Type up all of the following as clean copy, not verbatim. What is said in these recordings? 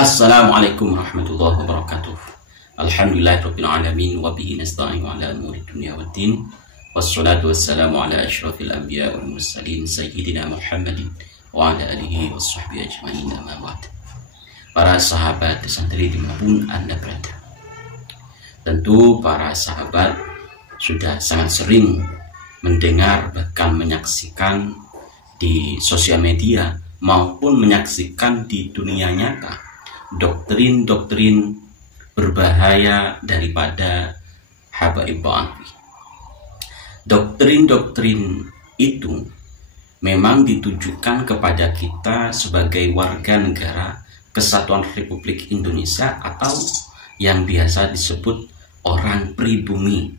Assalamualaikum warahmatullahi wabarakatuh. Alhamdulillahirabbil alamin wa bihi nasta'inu ala umuri dunya waddin. Wassalatu wassalamu ala asyrafil anbiya wal mursalin sayyidina Muhammadin wa ala alihi washabbihi ajmain, amma ba'd. Para sahabat santri dimanapun Anda berada, tentu para sahabat sudah sangat sering mendengar bahkan menyaksikan di sosial media maupun menyaksikan di dunia nyata doktrin-doktrin berbahaya daripada Habaib Ba'awi. Doktrin-doktrin itu memang ditujukan kepada kita sebagai warga negara Kesatuan Republik Indonesia atau yang biasa disebut orang pribumi.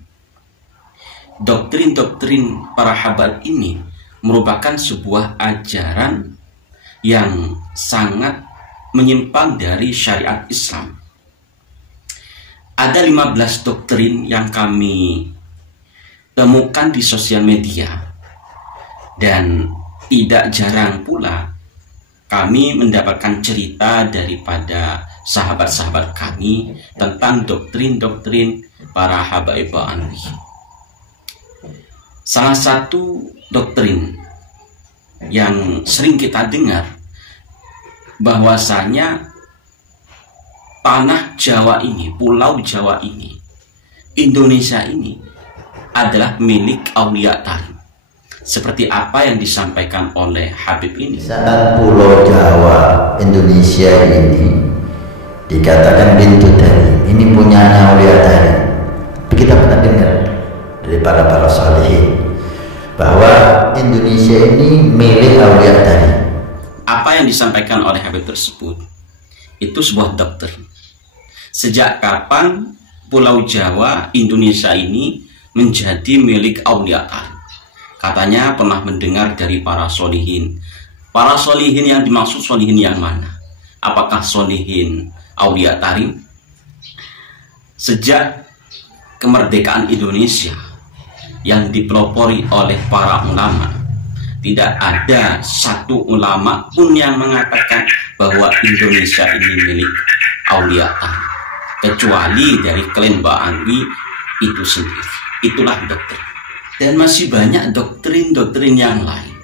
Doktrin-doktrin para habaib ini merupakan sebuah ajaran yang sangat menyimpang dari syariat Islam. Ada 15 doktrin yang kami temukan di sosial media, dan tidak jarang pula kami mendapatkan cerita daripada sahabat-sahabat kami tentang doktrin-doktrin para habaib Ba'awi. Salah satu doktrin yang sering kita dengar bahwasanya tanah Jawa ini, pulau Jawa ini, Indonesia ini adalah milik Aulia Tarim. Seperti apa yang disampaikan oleh Habib ini. Saat pulau Jawa Indonesia ini dikatakan pintu dari ini punya Aulia Tarim. Kita pernah dengar dari para salihin bahwa Indonesia ini milik Aulia Tarim. Apa yang disampaikan oleh Habib tersebut itu sebuah doktrin. Sejak kapan pulau Jawa Indonesia ini menjadi milik Aulia Tarim? Katanya pernah mendengar dari para solihin. Para solihin yang dimaksud solihin yang mana? Apakah solihin Aulia Tarim? Sejak kemerdekaan Indonesia yang dipelopori oleh para ulama, tidak ada satu ulama pun yang mengatakan bahwa Indonesia ini milik Aulia Tarim, kecuali dari klan Ba'awi itu sendiri. Itulah doktrin. Dan masih banyak doktrin-doktrin yang lain,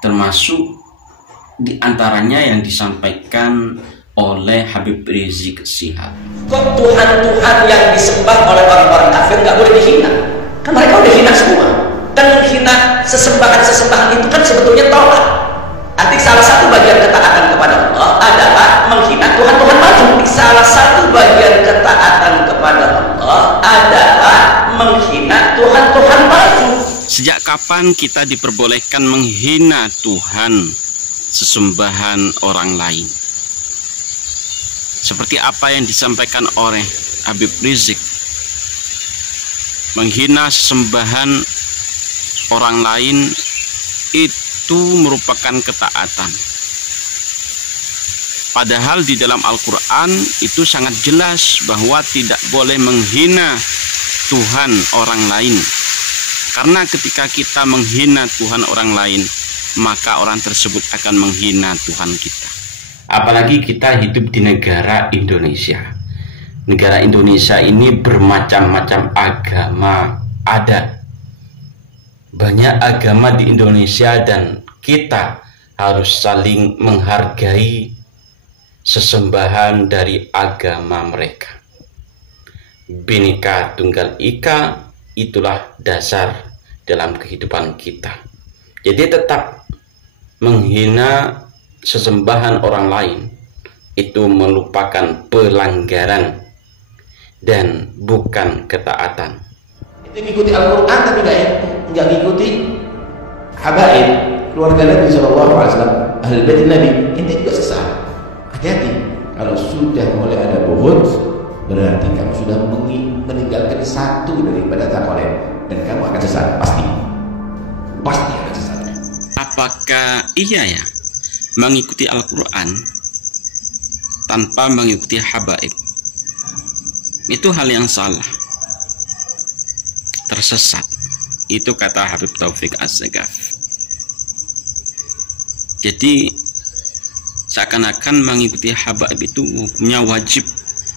termasuk diantaranya yang disampaikan oleh Habib Rizik Syihab. Kok Tuhan-Tuhan yang disembah oleh orang-orang kafir nggak boleh dihina? Kan mereka udah hina semua. Dan menghina sesembahan-sesembahan itu kan sebetulnya tolak. Arti salah satu bagian ketaatan kepada Allah adalah menghina Tuhan-Tuhan palsu. Salah satu bagian ketaatan kepada Allah adalah menghina Tuhan-Tuhan palsu. Sejak kapan kita diperbolehkan menghina Tuhan sesembahan orang lain? Seperti apa yang disampaikan oleh Habib Rizik, menghina sesembahan orang lain itu merupakan ketaatan. Padahal di dalam Al-Quran itu sangat jelas bahwa tidak boleh menghina Tuhan orang lain. Karena ketika kita menghina Tuhan orang lain, maka orang tersebut akan menghina Tuhan kita. Apalagi kita hidup di negara Indonesia. Negara Indonesia ini bermacam-macam agama ada. Banyak agama di Indonesia dan kita harus saling menghargai sesembahan dari agama mereka. Bhinneka Tunggal Ika itulah dasar dalam kehidupan kita. Jadi tetap menghina sesembahan orang lain itu merupakan pelanggaran dan bukan ketaatan. Itu mengikuti Al-Quran tapi nggak mengikuti habaib keluarga Nabi SAW, ahli bait Nabi. Ini juga sesat. Hati-hati, kalau sudah mulai ada buhut berarti kamu sudah meninggalkan satu daripada taqwa, dan kamu akan sesat, pasti akan sesat. Apakah iya ya mengikuti Al-Quran tanpa mengikuti habaib? Itu hal yang salah, tersesat. Itu kata Habib Taufik Az-Zakaf. Jadi seakan-akan mengikuti habaib itu hukumnya wajib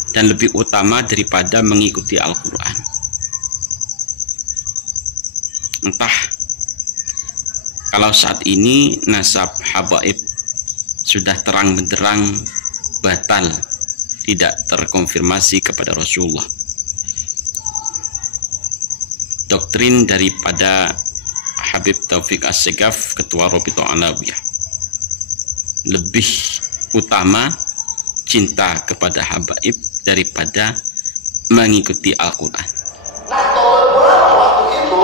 dan lebih utama daripada mengikuti Al-Quran. Entah kalau saat ini nasab habaib sudah terang benderang batal, tidak terkonfirmasi kepada Rasulullah. Doktrin daripada Habib Taufik As-Segaf, Ketua Rabithah Alawiyah, lebih utama cinta kepada habaib daripada mengikuti Al-Quran. Nahdlatul Ulama waktu itu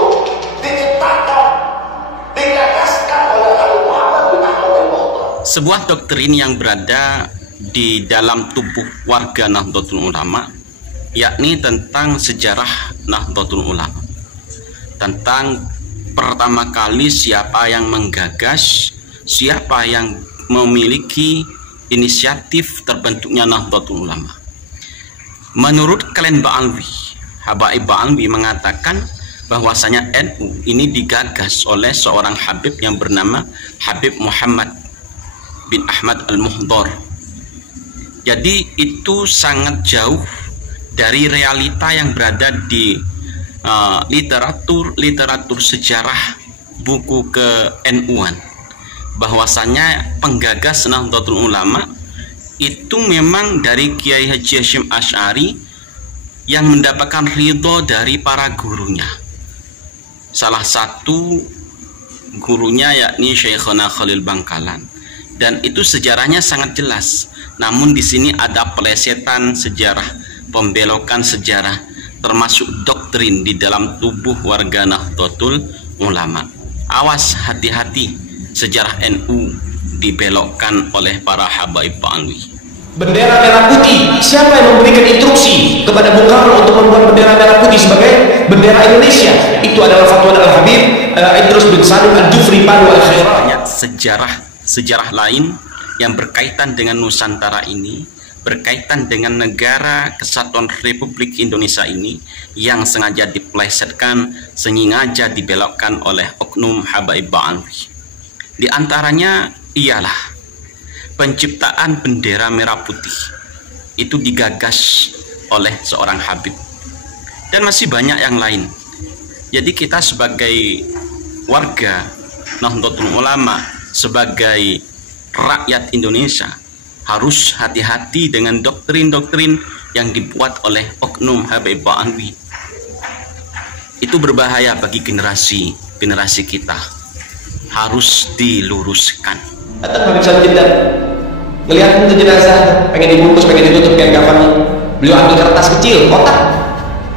diciptakan, digagaskan oleh Habib Muhammad bin Ahmad al-Muhtadar. Sebuah doktrin yang berada di dalam tubuh warga Nahdlatul Ulama, yakni tentang sejarah Nahdlatul Ulama, tentang pertama kali siapa yang menggagas, siapa yang memiliki inisiatif terbentuknya Nahdlatul Ulama. Menurut Klen Ba'alwi, Habaib Ba'alwi mengatakan bahwasanya NU ini digagas oleh seorang Habib yang bernama Habib Muhammad bin Ahmad al-Muhtadar. Jadi itu sangat jauh dari realita yang berada di literatur sejarah buku ke-NU-an, bahwasanya penggagas Nahdlatul Ulama itu memang dari Kiai Haji Hasyim Asy'ari yang mendapatkan ridho dari para gurunya. Salah satu gurunya yakni Syekhona Khalil Bangkalan, dan itu sejarahnya sangat jelas. Namun di sini ada pelesetan sejarah, pembelokan sejarah, termasuk doktrin di dalam tubuh warga Nahdlatul Ulama. Awas, hati-hati, sejarah NU dibelokkan oleh para habaib Ba'alwi. Bendera merah putih, siapa yang memberikan instruksi kepada Bung Karno untuk membuat bendera merah putih sebagai bendera Indonesia? Itu adalah fatwa Al-Habib Idrus bin Salim Al-Jufri Padu Al-Khairat. Banyak sejarah lain yang berkaitan dengan Nusantara ini, berkaitan dengan negara kesatuan Republik Indonesia ini, yang sengaja diplesetkan, sengaja dibelokkan oleh oknum habaib Ba'alwi. Di antaranya ialah penciptaan bendera merah putih, itu digagas oleh seorang Habib, dan masih banyak yang lain. Jadi kita sebagai warga Nahdlatul Ulama, sebagai rakyat Indonesia, harus hati-hati dengan doktrin-doktrin yang dibuat oleh oknum Habib Ba'alwi. Itu berbahaya bagi generasi kita, harus diluruskan. Datang Habib Salim Jindal, ngelihat itu jenazah, pengen dibungkus, pengen ditutup kayak kafannya. Beliau ambil kertas kecil,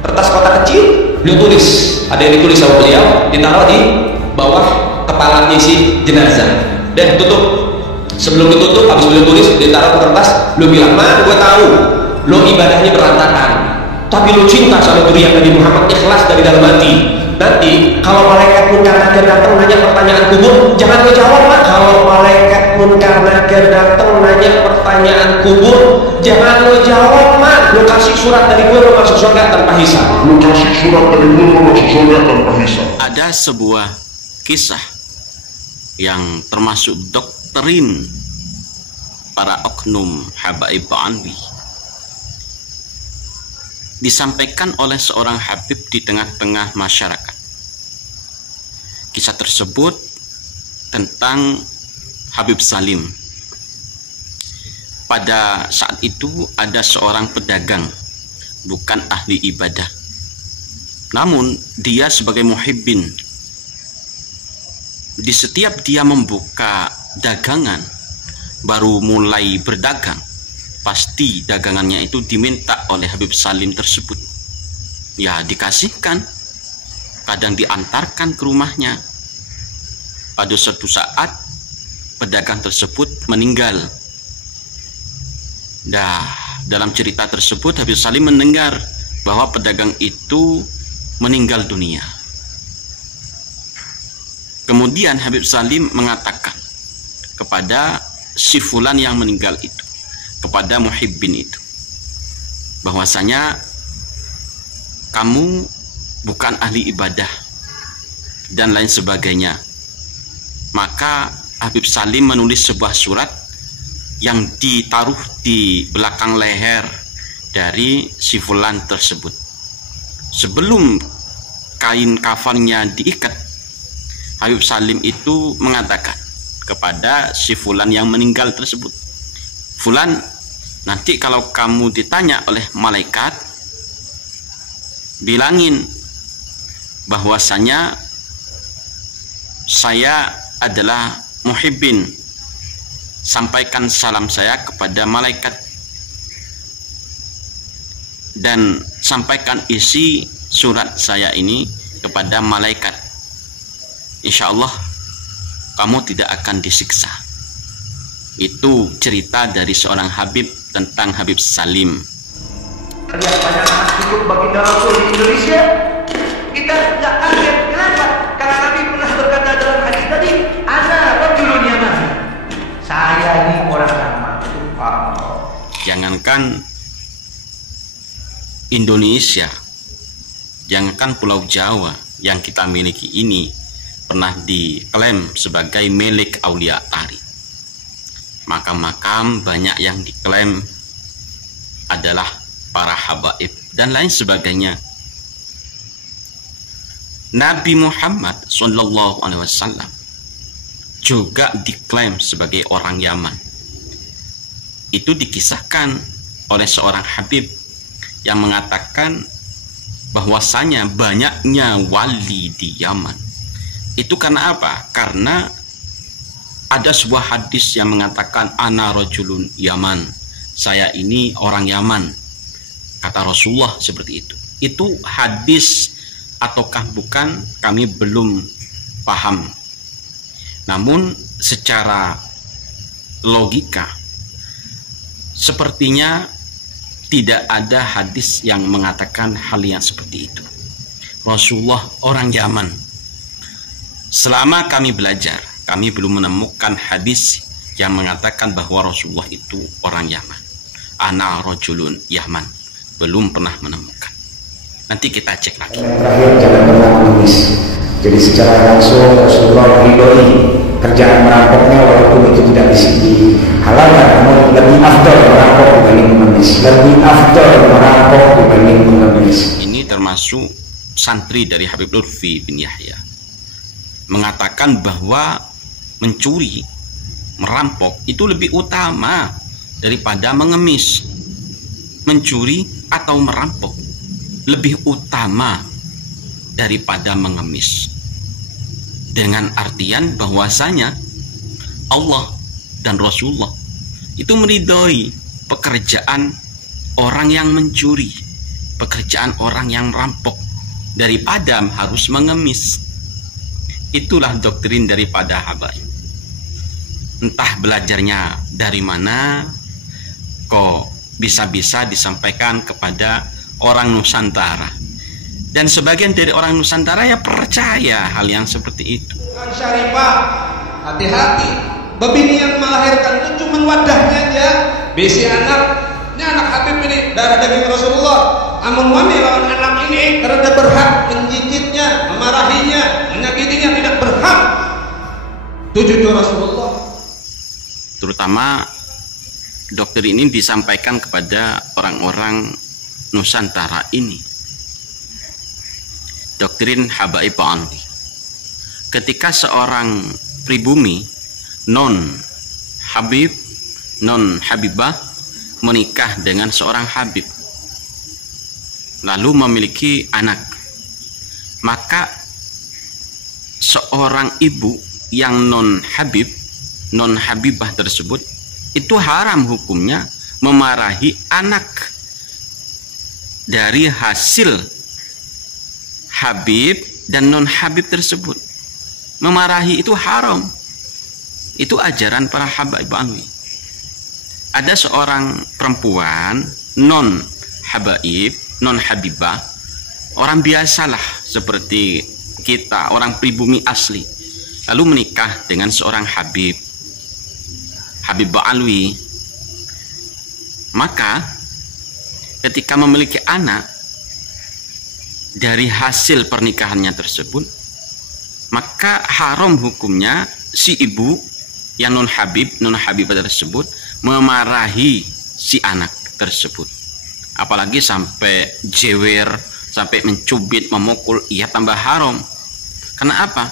kertas kotak kecil, beliau tulis, ada yang ditulis sama beliau, ditaruh di bawah kepalanya si jenazah, dan tutup. Sebelum ditutup, habis beliau tulis, ditaruh ke kertas, beliau bilang, "Man, gue tahu lo ibadahnya berantakan, tapi lo cinta sama diri yang Nabi Muhammad, ikhlas dari dalam hati. Nanti kalau malaikat munkar nakir datang nanya pertanyaan kubur, jangan lo jawab, lah. Kalau malaikat munkar nakir datang nanya pertanyaan kubur, jangan lo jawab, mah. Lo kasih surat dari gue, lo masuk surga tanpa hisab. Ada sebuah kisah yang termasuk doktrin para oknum habaib Ba'alwi, disampaikan oleh seorang habib di tengah-tengah masyarakat. Kisah tersebut tentang Habib Salim. Pada saat itu ada seorang pedagang, bukan ahli ibadah, namun dia sebagai muhibbin. Di setiap dia membuka dagangan, baru mulai berdagang, pasti dagangannya itu diminta oleh Habib Salim tersebut. Ya, dikasihkan, kadang diantarkan ke rumahnya. Pada suatu saat pedagang tersebut meninggal. Dalam cerita tersebut Habib Salim mendengar bahwa pedagang itu meninggal dunia. Kemudian Habib Salim mengatakan kepada si fulan yang meninggal itu, kepada muhibbin itu, bahwasanya kamu bukan ahli ibadah dan lain sebagainya. Maka Habib Salim menulis sebuah surat yang ditaruh di belakang leher dari si fulan tersebut. Sebelum kain kafannya diikat, Habib Salim itu mengatakan kepada si fulan yang meninggal tersebut, "Fulan, nanti kalau kamu ditanya oleh malaikat, bilangin bahwasanya saya adalah muhibbin. Sampaikan salam saya kepada malaikat dan sampaikan isi surat saya ini kepada malaikat. Insya Allah kamu tidak akan disiksa." Itu cerita dari seorang Habib tentang Habib Salim. Lihat banyak anak hidup baginda Rasul di Indonesia, kita tidak kaget. Kenapa? Karena Nabi pernah berkata dalam hadis tadi, "Ana rajulun yaman." Saya ini orang Yaman. Jangankan Indonesia, jangankan Pulau Jawa yang kita miliki ini pernah diklaim sebagai milik Aulia Tari. Makam-makam banyak yang diklaim adalah para habaib dan lain sebagainya. Nabi Muhammad SAW juga diklaim sebagai orang Yaman. Itu dikisahkan oleh seorang Habib yang mengatakan bahwasanya banyaknya wali di Yaman. Itu karena apa? Karena ada sebuah hadis yang mengatakan ana rajulun Yaman. Saya ini orang Yaman. Kata Rasulullah seperti itu. Itu hadis ataukah bukan, kami belum paham. Namun secara logika sepertinya tidak ada hadis yang mengatakan hal yang seperti itu. Rasulullah orang Yaman. Selama kami belajar, kami belum menemukan hadis yang mengatakan bahwa Rasulullah itu orang Yaman. Ana rajulun Yaman. Belum pernah menemukan. Nanti kita cek lagi. Terakhir, jangan pernah mengemis. Jadi secara langsung Rasulullah ridhoi kerjaan merampoknya, walaupun itu tidak dihalalkan, namun lebih afdal merampok dibanding mengemis. Lebih afdal merampok dibanding mengemis. Ini termasuk santri dari Habib Lutfi bin Yahya, mengatakan bahwa mencuri, merampok itu lebih utama daripada mengemis. Mencuri atau merampok lebih utama daripada mengemis, dengan artian bahwasanya Allah dan Rasulullah itu meridhoi pekerjaan orang yang mencuri, pekerjaan orang yang merampok, daripada harus mengemis. Itulah doktrin daripada habaib. Entah belajarnya dari mana, kok bisa-bisa disampaikan kepada orang Nusantara. Dan sebagian dari orang Nusantara ya percaya hal yang seperti itu. Syarifah, hati-hati. Babini yang melahirkan itu cuma wadahnya aja. Besi anak, ini anak Habib ini, darah daging Rasulullah. Amun wani lawan anak ini karena berhak menjijitnya, memarahinya, menyakitinya, tidak berhak. Itu cucu Rasulullah. Terutama doktrin ini disampaikan kepada orang-orang Nusantara ini. Doktrin habaib ba'andi. Ketika seorang pribumi non habib, non habibah menikah dengan seorang habib, lalu memiliki anak, maka seorang ibu yang non habib, non habibah tersebut itu haram hukumnya memarahi anak dari hasil habib dan non habib tersebut. Memarahi itu haram. Itu ajaran para habaib anwi. Ada seorang perempuan non habaib, non habibah, orang biasalah seperti kita, orang pribumi asli, lalu menikah dengan seorang habib, Habib Ba'alwi. Maka ketika memiliki anak dari hasil pernikahannya tersebut, maka haram hukumnya si ibu yang non habib, non habibah tersebut memarahi si anak tersebut. Apalagi sampai jewer, sampai mencubit, memukul, ia tambah haram. Karena apa?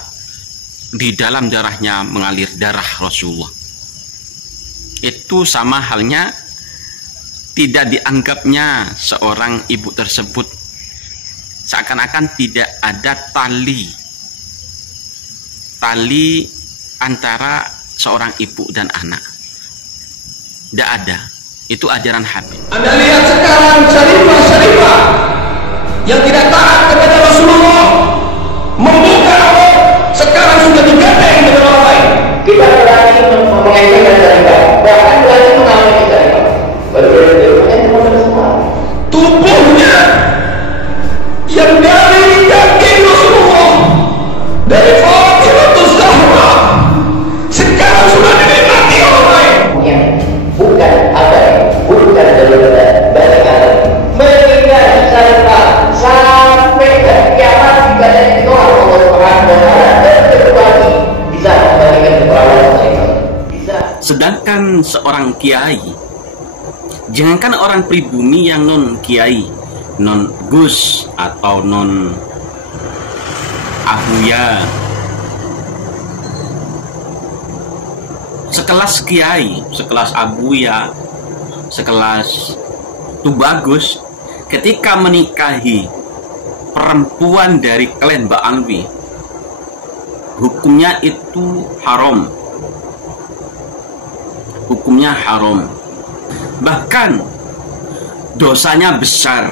Di dalam darahnya mengalir darah Rasulullah. Itu sama halnya tidak dianggapnya seorang ibu tersebut, seakan-akan tidak ada tali antara seorang ibu dan anak. Tidak ada. Itu ajaran Habib. Anda lihat sekarang syarifah yang tidak taat kepada Rasulullah membuka aurat, sekarang sudah digandeng dengan orang lain. Kita berani mengajarkan syarifah, bahkan berani mengalami syarifah. Tubuhnya yang dari daging Rasulullah, dari Fatimah Zahra, sekarang sudah dinikmati orang lain. Yang bukan daripada balik alam meninggal syarifah sampai hari kiamat tidak ada yang ditolak Allah Subhanahu wa Ta'ala, dan kecuali bisa membalikan keperawanan syarifah. Bisa. Sedangkan seorang kiai, jangankan orang pribumi yang non kiai, non gus atau non abuya, sekelas kiai, sekelas abuya, sekelas tubagus, ketika menikahi perempuan dari klan Ba'alwi, hukumnya itu haram. Hukumnya haram. Bahkan dosanya besar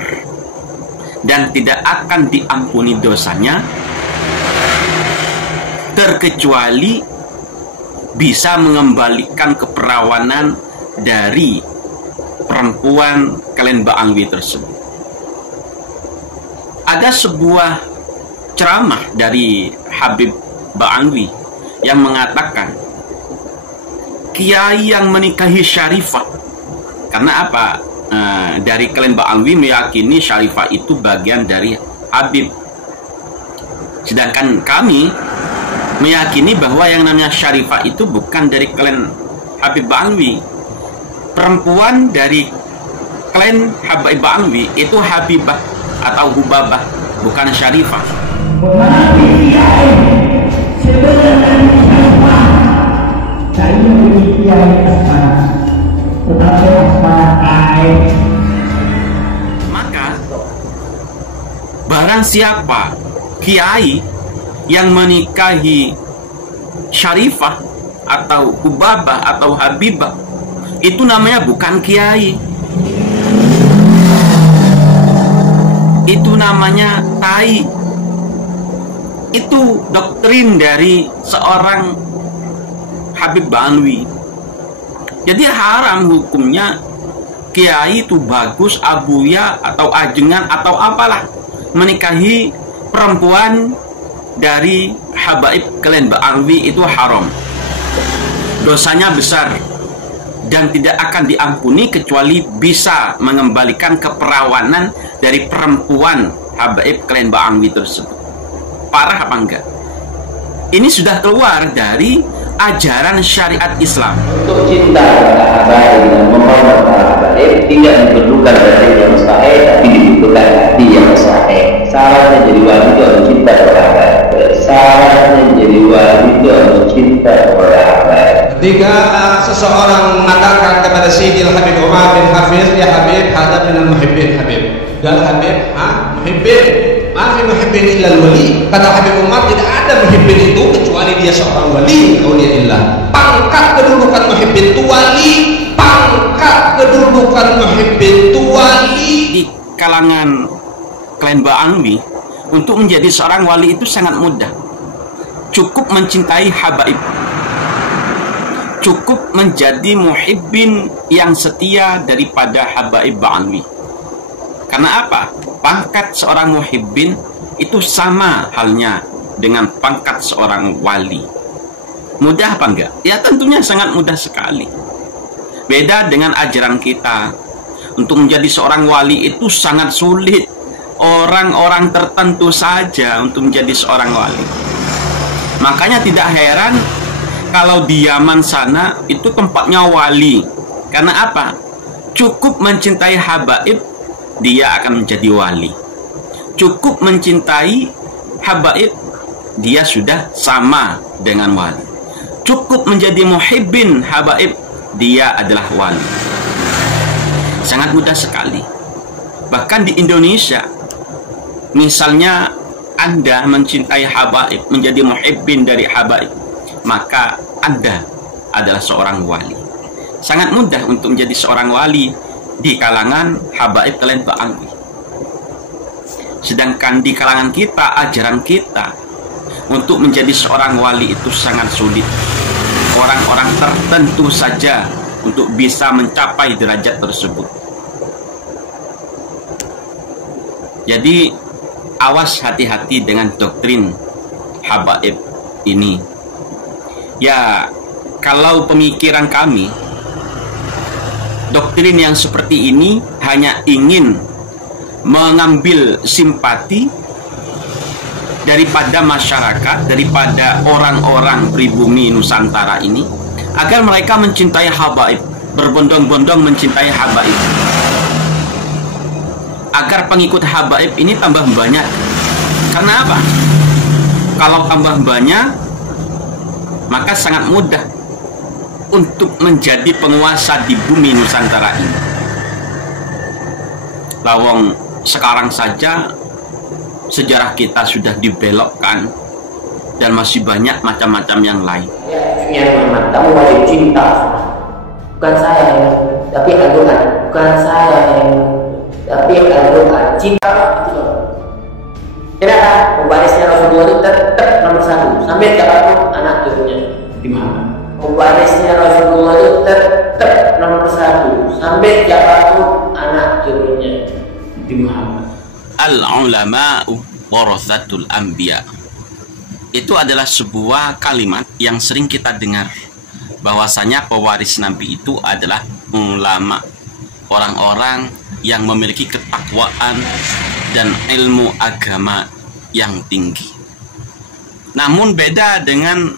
dan tidak akan diampuni dosanya terkecuali bisa mengembalikan keperawanan dari perempuan klan Ba'alwi tersebut. Ada sebuah ceramah dari Habib Ba'alwi yang mengatakan kiai yang menikahi syarifah, karena apa? Dari klan Ba'alwi meyakini syarifah itu bagian dari Habib. Sedangkan kami meyakini bahwa yang namanya syarifah itu bukan dari klan Habib Ba'alwi. Perempuan dari klan Habib Ba'alwi itu Habibah atau Hubabah, bukan syarifah. Maka barang siapa kiai yang menikahi syarifah atau hubabah atau habibah, itu namanya bukan kiai, itu namanya tai. Itu doktrin dari seorang Habib Ba'alwi. Jadi haram hukumnya kiai itu bagus, abuya atau ajengan atau apalah menikahi perempuan dari habaib klan Ba'alwi, itu haram. Dosanya besar dan tidak akan diampuni kecuali bisa mengembalikan keperawanan dari perempuan habaib klan Ba'alwi tersebut. Parah apa enggak? Ini sudah keluar dari ajaran syariat Islam. Untuk cinta kepada habaib dan menghormat para habaib tidak diperlukan hati yang mustahil, tapi dibutuhkan hati yang mustahil. Syaratnya jadi wali itu harus cinta kepada habaib. Syaratnya jadi wali itu harus cinta kepada habaib. Ketika seseorang mengatakan kepada Sayyidil Habib Umar bin Hafiz, ya Habib, hadza minal muhibbin Habib. Dan Habib, muhibbin, ma fi muhibbin illa wali. Kata Habib Umar, tidak ada muhibbin itu kecuali dia seorang wali auliyaillah. Pangkat kedudukan muhibbin itu wali, pangkat kedudukan muhibbin itu wali. Di kalangan klan Ba'alwi, untuk menjadi seorang wali itu sangat mudah. Cukup mencintai habaib, cukup menjadi muhibbin yang setia daripada habaib Ba'alwi. Karena apa? Pangkat seorang muhibbin itu sama halnya dengan pangkat seorang wali. Mudah apa enggak? Ya tentunya sangat mudah sekali. Beda dengan ajaran kita. Untuk menjadi seorang wali itu sangat sulit. Orang-orang tertentu saja untuk menjadi seorang wali. Makanya tidak heran kalau di Yaman sana itu tempatnya wali. Karena apa? Cukup mencintai habaib, dia akan menjadi wali. Cukup mencintai habaib, dia sudah sama dengan wali. Cukup menjadi muhibbin habaib, dia adalah wali. Sangat mudah sekali. Bahkan di Indonesia, misalnya Anda mencintai habaib, menjadi muhibbin dari habaib, maka Anda adalah seorang wali. Sangat mudah untuk menjadi seorang wali di kalangan habaib kalian Ba'alwi. Sedangkan di kalangan kita, ajaran kita, untuk menjadi seorang wali itu sangat sulit. Orang-orang tertentu saja untuk bisa mencapai derajat tersebut. Jadi awas, hati-hati dengan doktrin habaib ini. Ya, kalau pemikiran kami, doktrin yang seperti ini hanya ingin mengambil simpati daripada masyarakat, daripada orang-orang pribumi Nusantara ini, agar mereka mencintai habaib, berbondong-bondong mencintai habaib, agar pengikut habaib ini tambah banyak. Karena apa? Kalau tambah banyak, maka sangat mudah untuk menjadi penguasa di bumi Nusantara ini. Lawang sekarang saja sejarah kita sudah dibelokkan dan masih banyak macam-macam yang lain. Ya Muhammad, kamu wajib cinta. Bukan saya yang, tapi Al-Quran. Bukan saya yang, tapi Al-Quran. Cinta. Kenapa? Pewarisnya Rasulullah itu tetap nomor 1 sampai kapanpun anak turunnya di Muhammad. Pewarisnya Rasulullah itu tetap nomor 1 sampai kapanpun anak turunnya di Muhammad. Al-ulama warathatul anbiya. Itu adalah sebuah kalimat yang sering kita dengar, bahwasanya pewaris Nabi itu adalah ulama, orang-orang yang memiliki ketakwaan dan ilmu agama yang tinggi. Namun beda dengan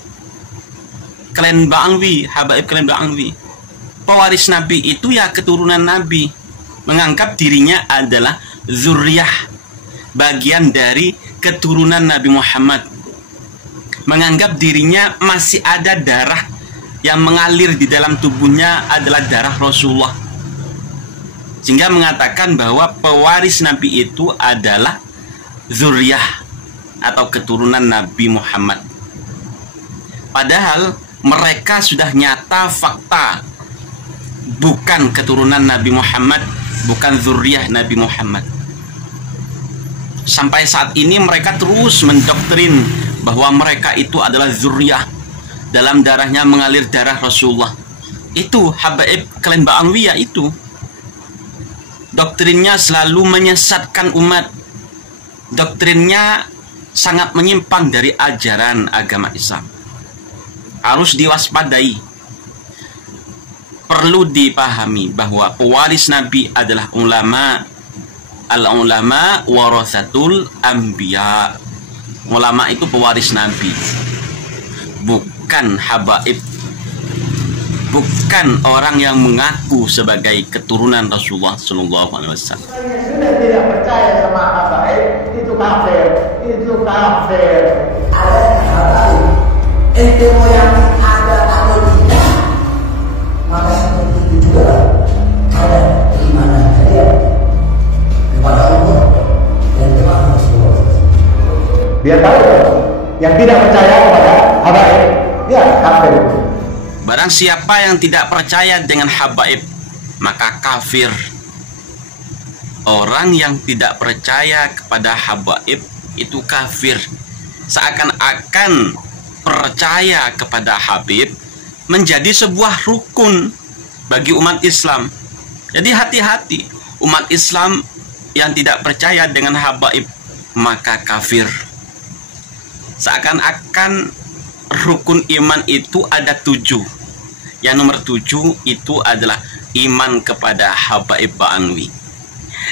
klan Ba'alwi, habaib klan Ba'alwi. Pewaris Nabi itu ya keturunan Nabi, menganggap dirinya adalah zuriyah, bagian dari keturunan Nabi Muhammad, menganggap dirinya masih ada darah yang mengalir di dalam tubuhnya adalah darah Rasulullah, sehingga mengatakan bahwa pewaris Nabi itu adalah zuriyah atau keturunan Nabi Muhammad. Padahal mereka sudah nyata fakta bukan keturunan Nabi Muhammad, bukan zuriyah Nabi Muhammad. Sampai saat ini mereka terus mendoktrin bahwa mereka itu adalah zuriyah, dalam darahnya mengalir darah Rasulullah. Itu habaib klan Ba'alwiyah itu. Doktrinnya selalu menyesatkan umat. Doktrinnya sangat menyimpang dari ajaran agama Islam. Harus diwaspadai. Perlu dipahami bahwa pewaris Nabi adalah ulama. Al-ulama warathatul anbiya. Ulama itu pewaris Nabi, bukan habaib, bukan orang yang mengaku sebagai keturunan Rasulullah SAW. Sudah tidak percaya sama habaib, itu kafir, itu kafir. Ada habaib, ente mau yang ada atau tidak, maka itu juga ada keimanan dia kepada Allah dan kepada Rasulullah. Dia tahu yang tidak percaya kepada habaib, dia kafir. Barang siapa yang tidak percaya dengan habaib, maka kafir. Orang yang tidak percaya kepada habaib itu kafir. Seakan-akan percaya kepada habib menjadi sebuah rukun bagi umat Islam. Jadi hati-hati, umat Islam yang tidak percaya dengan habaib maka kafir. Seakan-akan rukun iman itu ada 7. Yang nomor 7 itu adalah iman kepada habaib Ba'alwi,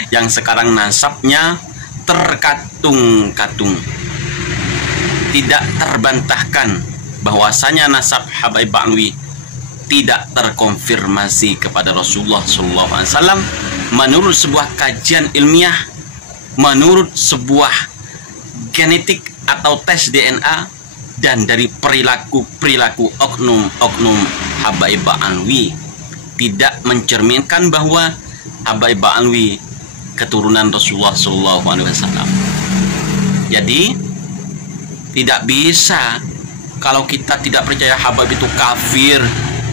yang sekarang nasabnya terkatung-katung, tidak terbantahkan bahwasanya nasab habaib Ba'alwi tidak terkonfirmasi kepada Rasulullah SAW menurut sebuah kajian ilmiah, menurut sebuah genetik atau tes DNA, dan dari perilaku oknum Habaib Ba'alwi tidak mencerminkan bahwa Habaib Ba'alwi keturunan Rasulullah SAW. Jadi tidak bisa kalau kita tidak percaya Habaib itu kafir.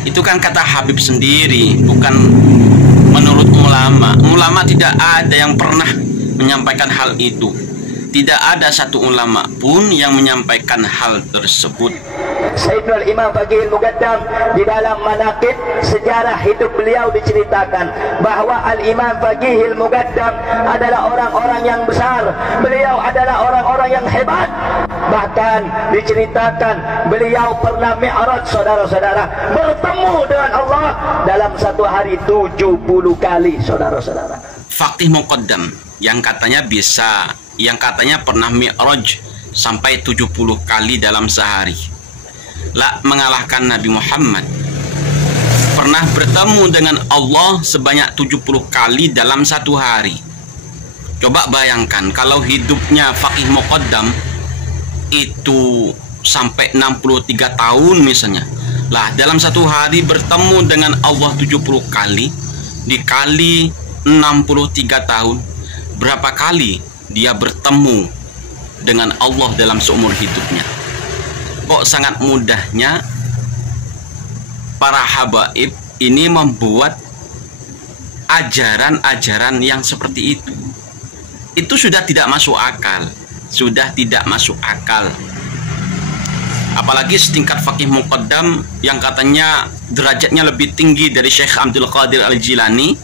Itu kan kata Habib sendiri, bukan menurut ulama. Ulama tidak ada yang pernah menyampaikan hal itu. Tidak ada satu ulama pun yang menyampaikan hal tersebut. Sayyidul Imam Faqihul Muqaddam di dalam manaqib sejarah hidup beliau diceritakan bahwa Al-Imam Faqihul Muqaddam adalah orang-orang yang besar. Beliau adalah orang-orang yang hebat. Bahkan diceritakan beliau pernah mi'raj, saudara-saudara, bertemu dengan Allah dalam satu hari 70 kali, saudara-saudara. Faqih Muqaddam yang katanya bisa, yang katanya pernah mi'raj sampai 70 kali dalam sehari, mengalahkan Nabi Muhammad, pernah bertemu dengan Allah sebanyak 70 kali dalam satu hari. Coba bayangkan kalau hidupnya Faqih Muqaddam itu sampai 63 tahun misalnya, dalam satu hari bertemu dengan Allah 70 kali dikali 63 tahun, berapa kali dia bertemu dengan Allah dalam seumur hidupnya? Kok sangat mudahnya para habaib ini membuat ajaran-ajaran yang seperti itu. Itu sudah tidak masuk akal. Sudah tidak masuk akal. Apalagi setingkat Faqih Muqaddam yang katanya derajatnya lebih tinggi dari Syekh Abdul Qadir Al-Jilani,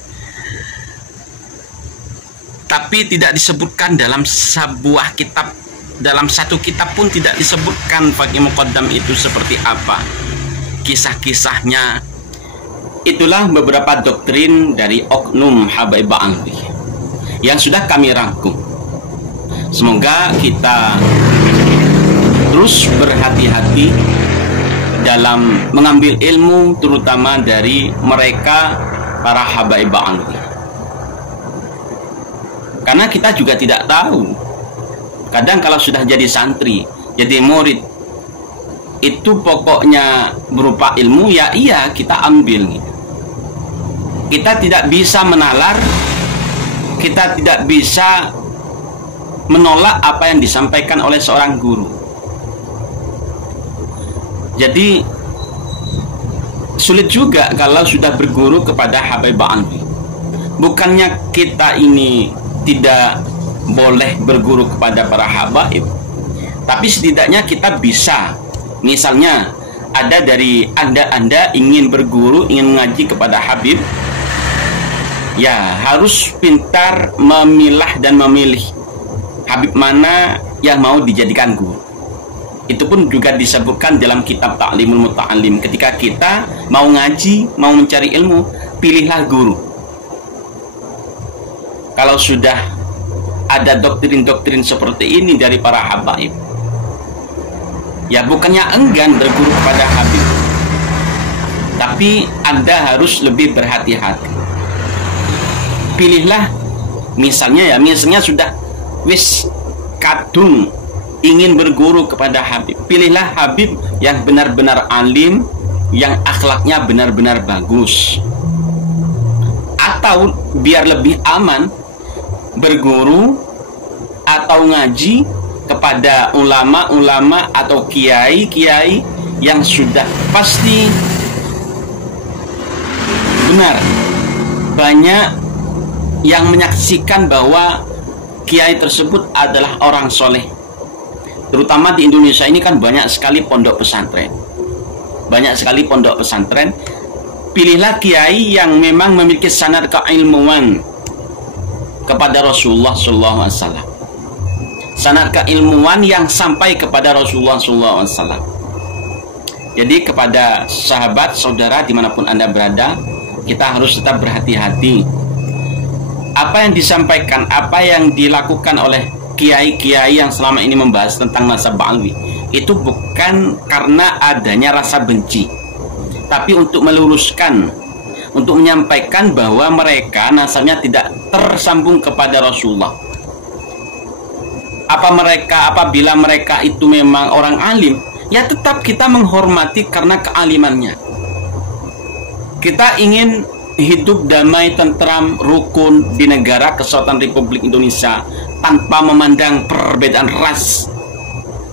tapi tidak disebutkan dalam sebuah kitab. Dalam satu kitab pun tidak disebutkan Faqih Muqaddam itu seperti apa, kisah-kisahnya. Itulah beberapa doktrin dari oknum Habaib Ba'alwi yang sudah kami rangkum. Semoga kita terus berhati-hati dalam mengambil ilmu, terutama dari mereka para Habaib Ba'alwi, karena kita juga tidak tahu. Kadang kalau sudah jadi santri, jadi murid, itu pokoknya berupa ilmu, ya iya kita ambil gitu. Kita tidak bisa menalar, kita tidak bisa menolak apa yang disampaikan oleh seorang guru. Jadi sulit juga kalau sudah berguru kepada Habaib Ba'alwi. Bukannya kita ini tidak boleh berguru kepada para habaib, tapi setidaknya kita bisa. Misalnya ada dari anda ingin berguru, ingin mengaji kepada Habib, ya harus pintar memilah dan memilih Habib mana yang mau dijadikan guru. Itu pun juga disebutkan dalam kitab Ta'limul Muta'allim. Ketika kita mau ngaji, mau mencari ilmu, pilihlah guru. Kalau sudah ada doktrin-doktrin seperti ini dari para habaib, ya bukannya enggan berguru kepada Habib, tapi Anda harus lebih berhati-hati. Pilihlah, misalnya sudah wis kadung ingin berguru kepada Habib, pilihlah Habib yang benar-benar alim, yang akhlaknya benar-benar bagus. Atau biar lebih aman, berguru atau ngaji kepada ulama-ulama atau kiai-kiai yang sudah pasti benar. Banyak yang menyaksikan bahwa kiai tersebut adalah orang soleh. Terutama di Indonesia ini kan banyak sekali pondok pesantren. Banyak sekali pondok pesantren. Pilihlah kiai yang memang memiliki sanad keilmuan kepada Rasulullah SAW. Sanad keilmuan yang sampai kepada Rasulullah SAW. Jadi kepada sahabat, saudara dimanapun Anda berada, kita harus tetap berhati-hati. Apa yang disampaikan, apa yang dilakukan oleh kiai-kiai yang selama ini membahas tentang mazhab Ba'alwi, itu bukan karena adanya rasa benci, tapi untuk meluruskan, untuk menyampaikan bahwa mereka nasabnya tidak tersambung kepada Rasulullah. Apabila mereka itu memang orang alim, ya tetap kita menghormati karena kealimannya. Kita ingin hidup damai, tentram, rukun di negara Kesatuan Republik Indonesia tanpa memandang perbedaan ras.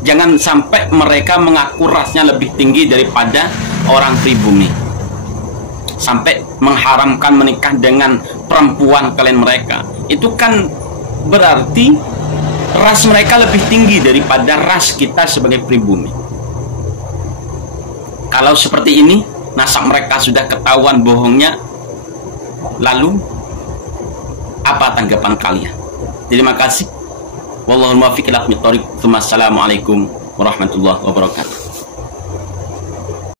Jangan sampai mereka mengaku rasnya lebih tinggi daripada orang pribumi, sampai mengharamkan menikah dengan perempuan kalian mereka. Itu kan berarti ras mereka lebih tinggi daripada ras kita sebagai pribumi. Kalau seperti ini, nasab mereka sudah ketahuan bohongnya, lalu apa tanggapan kalian? Terima kasih. Wallahul muwaffiq ila aqwamit thoriq. Assalamualaikum warahmatullahi wabarakatuh.